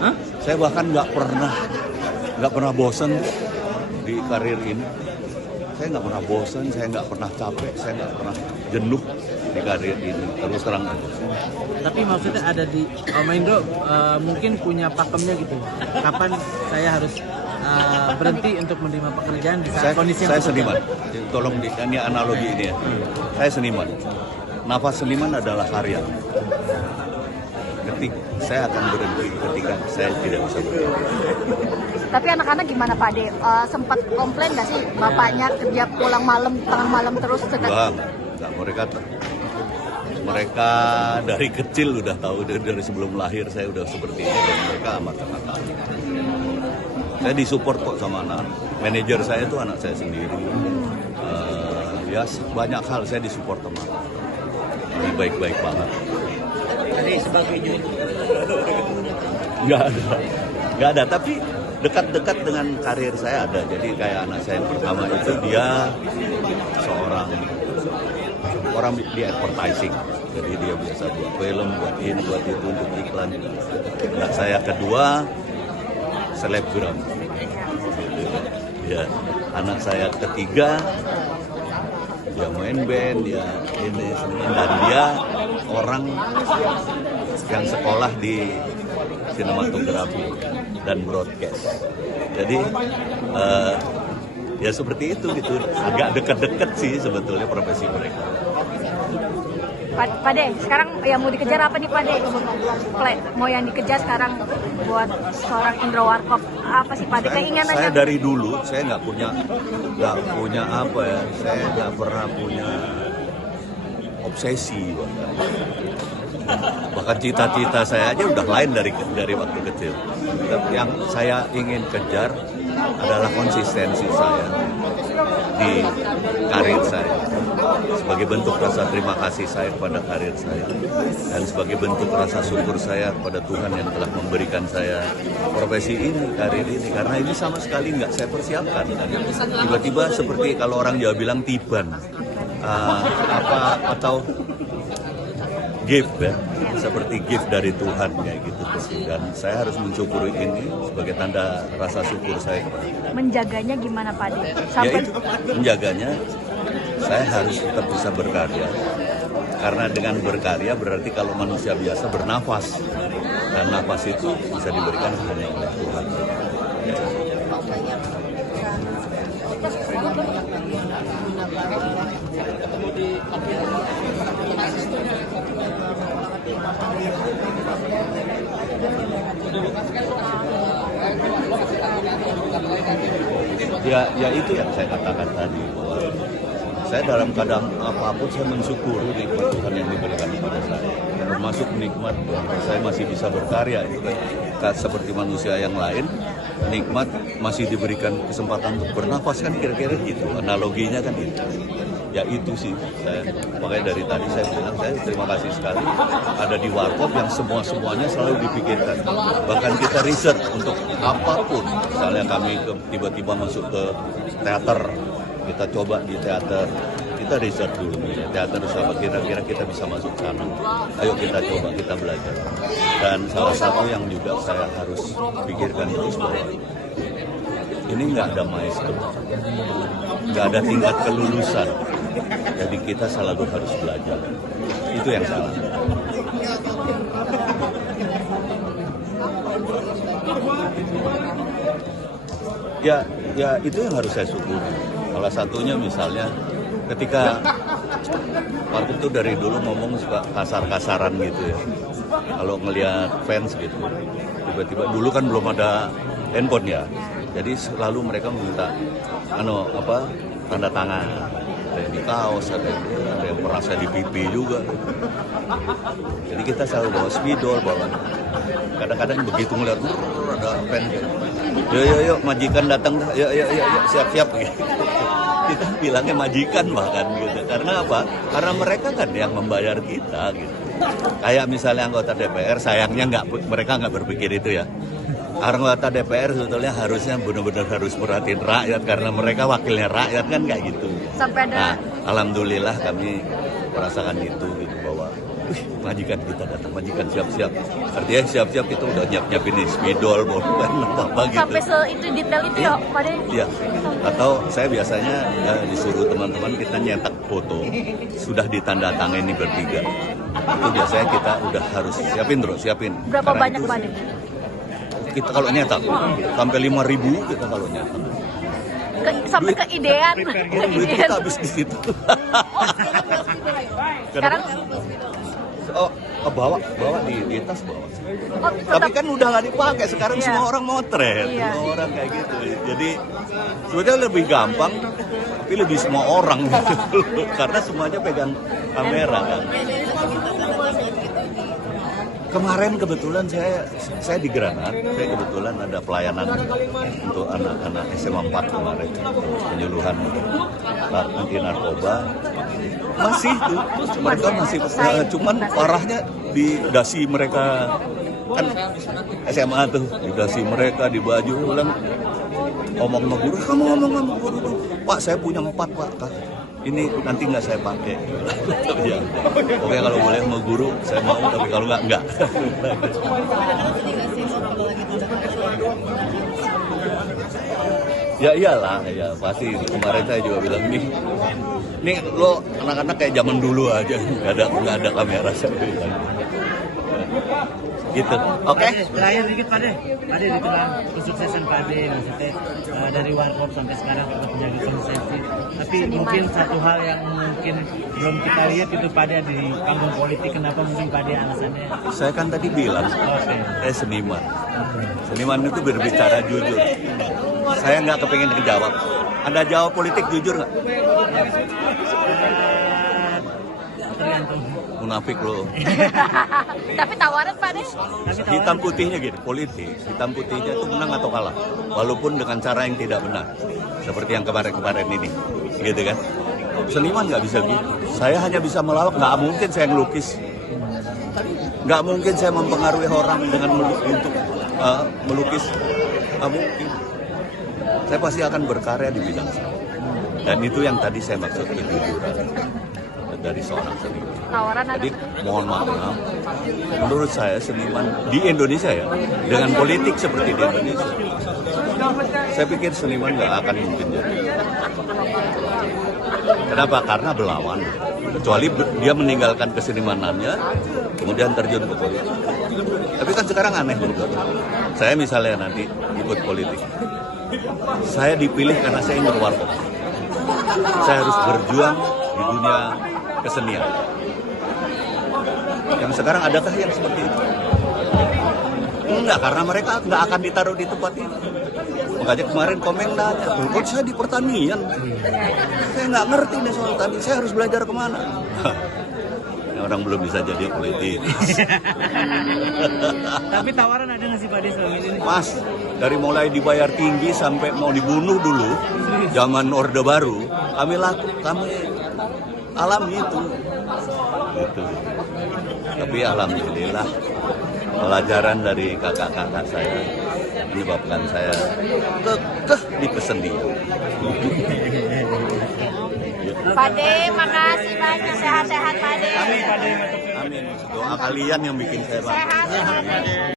Hah? Saya bahkan nggak pernah bosan di karir ini. Saya nggak pernah bosan, saya nggak pernah capek, saya nggak pernah jenuh di karir ini. Terus terang aja. Tapi maksudnya ada di Maindro mungkin punya pakemnya gitu. Kapan saya harus berhenti untuk menerima pekerjaan di saat kondisi yang Saya seperti seniman. apa? Tolong ini analogi ini ya. Saya seniman. Nafas seniman adalah karya. Saya akan berhenti ketika saya tidak bisa berkarya. Tapi anak-anak gimana Pak De? Sempat komplain nggak sih bapaknya kerja pulang malam, tengah malam terus? Enggak. Mereka dari kecil udah tahu, dari sebelum lahir saya udah seperti ini dan mereka amat tahu. Saya disupport kok sama anak. Manajer saya itu anak saya sendiri. Ya banyak hal saya disupport sama anak. Ini baik-baik banget. Jadi sebagainya itu. Nggak ada. Tapi dekat-dekat dengan karir saya ada. Jadi kayak anak saya yang pertama itu dia orang di advertising. Jadi dia biasa buat film, buat itu untuk iklan. Anak saya kedua selebgram. Ya, anak saya ketiga dia main band, dia ini dan dia orang yang sekolah di sinematografi dan broadcast. Jadi ya seperti itu gitu, agak dekat-dekat sih sebetulnya profesi mereka. Pak De, sekarang yang mau dikejar apa nih Pak De? Mau yang dikejar sekarang buat seorang Indro Warkop apa sih Pak De? Keinginannya? Saya dari dulu saya nggak punya apa ya, saya nggak pernah punya obsesi bahkan cita-cita saya aja udah lain dari waktu kecil. Yang saya ingin kejar adalah konsistensi saya di karir saya sebagai bentuk rasa terima kasih saya kepada karir saya dan sebagai bentuk rasa syukur saya kepada Tuhan yang telah memberikan saya profesi ini, karir ini, karena ini sama sekali nggak saya persiapkan. Tiba-tiba seperti kalau orang Jawa bilang tiban atau gift ya, seperti gift dari Tuhan kayak gitu. Dan saya harus mensyukuri ini sebagai tanda rasa syukur saya kepada Tuhan. Menjaganya gimana Pak De? Ya itu, menjaganya saya harus tetap bisa berkarya. Karena dengan berkarya berarti kalau manusia biasa bernafas. Dan nafas itu bisa diberikan hanya oleh Tuhan. Ya itu yang saya katakan tadi. Saya dalam keadaan apapun saya mensyukuri nikmat Tuhan yang diberikan kepada saya. Termasuk nikmat bahwa saya masih bisa berkarya. Itu kan seperti manusia yang lain, nikmat masih diberikan kesempatan untuk bernafas kan kira-kira gitu. Analoginya kan itu. Ya itu sih, makanya dari tadi saya bilang saya terima kasih sekali ada di Warkop yang semuanya selalu dipikirkan. Bahkan kita riset untuk apapun, misalnya kami tiba-tiba masuk ke teater, kita coba di teater, kita riset dulu, teater siapa kira-kira kita bisa masuk sana. Ayo kita coba, kita belajar. Dan salah satu yang juga saya harus pikirkan terus bahwa ini nggak ada maestro, nggak ada tingkat kelulusan. Jadi kita selalu harus belajar. Itu yang salah. Ya itu yang harus saya syukuri. Salah satunya misalnya ketika waktu itu dari dulu ngomong suka kasar-kasaran gitu ya. Kalau ngelihat fans gitu. Tiba-tiba dulu kan belum ada handphone ya. Jadi selalu mereka meminta tanda tangan. Ada yang di kaos, ada yang merasa di pipi juga. Jadi kita selalu bawa spidol, kadang-kadang begitu ngeliat ada pen gitu. Yuk majikan datang, yuk siap-siap gitu. Kita bilangnya majikan bahkan gitu. Karena apa? Karena mereka kan yang membayar kita gitu. Kayak misalnya anggota DPR, sayangnya mereka nggak berpikir itu ya. Anggota DPR sebetulnya harusnya benar-benar harus perhatiin rakyat karena mereka wakilnya rakyat kan kayak gitu. Sampai ada. Nah, alhamdulillah kami merasakan itu gitu bahwa majikan kita datang, majikan siap-siap. Artinya siap-siap itu udah nyiapin spidol, bolpen, apa gitu. Sampai itu detail itu ya Pak De? Iya. Atau saya biasanya disuruh teman-teman kita nyetak foto sudah ditanda tangani bertiga. Itu biasanya kita udah harus siapin. Berapa Karena banyak itu Pak De? kita kalau nyetak sampai 5.000 kita kalau nyetak. Sampai keidean. Duit kita habis di situ. Sekarang bawa di tas bawa. oh, Tapi tetap kan udah nggak dipakai sekarang, Iya. semua orang motret, Iya. semua orang kayak gitu. Jadi sebetulnya lebih gampang, tapi lebih semua orang gitu. Karena semuanya pegang kamera kan. Kemarin kebetulan saya di Granat, saya kebetulan ada pelayanan untuk anak-anak SMA 4 kemarin, penyuluhan anti narkoba. Masih tuh, mereka masih, cuman parahnya di dasi mereka, kan SMA tuh, di dasi mereka, di baju, ulang ngomong sama guru, kamu ngomong sama guru tuh, Pak saya punya 4 Pak, ini nanti nggak saya pakai. Ya. Oke kalau boleh sama guru saya mau, tapi kalau nggak. Ya iyalah, ya pasti. Kemarin saya juga bilang nih lo anak-anak kayak zaman dulu aja, nggak ada kamera saya bilang. Gitu. Oke. Terakhir dikit Pak De. Pak De, di tengah kesuksesan Pak De, maksudnya dari Warkop sampai sekarang tetap menjadi konsistensi. Tapi mungkin satu hal yang mungkin belum kita lihat itu Pak De di panggung politik. Kenapa mungkin Pak De alasannya? Saya kan tadi bilang, saya seniman. Seniman itu berbicara jujur. Saya nggak kepengen dijawab. Anda jawab politik jujur nggak? Tergantung. Munafik lo. tapi tawaran Pak De? Hitam putihnya gitu, politik. Hitam putihnya itu menang atau kalah. Walaupun dengan cara yang tidak benar. Seperti yang kemarin-kemarin ini. Gitu kan. Seniman nggak bisa gitu. Saya hanya bisa melawak, nggak mungkin saya ngelukis. Nggak mungkin saya mempengaruhi orang dengan untuk melukis. Nggak mungkin. Saya pasti akan berkarya di bidang saya. Dan itu yang tadi saya maksud kejujuran dari seorang seniman. Tawaran ada? Jadi mohon maaf, menurut saya seniman di Indonesia ya, dengan politik seperti di Indonesia, saya pikir seniman nggak akan mungkin jadi. Kenapa? Karena berlawan. Kecuali dia meninggalkan kesenimanannya, kemudian terjun ke politik. Tapi kan sekarang aneh juga. Saya misalnya nanti ikut politik, saya dipilih karena saya ingin berwarkop. Saya harus berjuang di dunia kesenian. Yang sekarang adakah yang seperti itu? Enggak, karena mereka nggak akan ditaruh di tempat ini. Makanya kemarin komen nanya, kok saya di pertanian? Saya nggak ngerti nih soal tani, saya harus belajar kemana? Orang belum bisa jadi politik. Tapi tawaran ada nggak sih Pak De selama ini? Mas, dari mulai dibayar tinggi sampai mau dibunuh dulu, zaman Orde Baru, kami alami itu. Gitu. Tapi alhamdulillah pelajaran dari kakak-kakak saya menyebabkan saya kekeh di kesenian. Pak De, makasih banyak, sehat-sehat Pak De. Amin Pak De. Amin. Doa kalian yang bikin saya bangga. Sehat.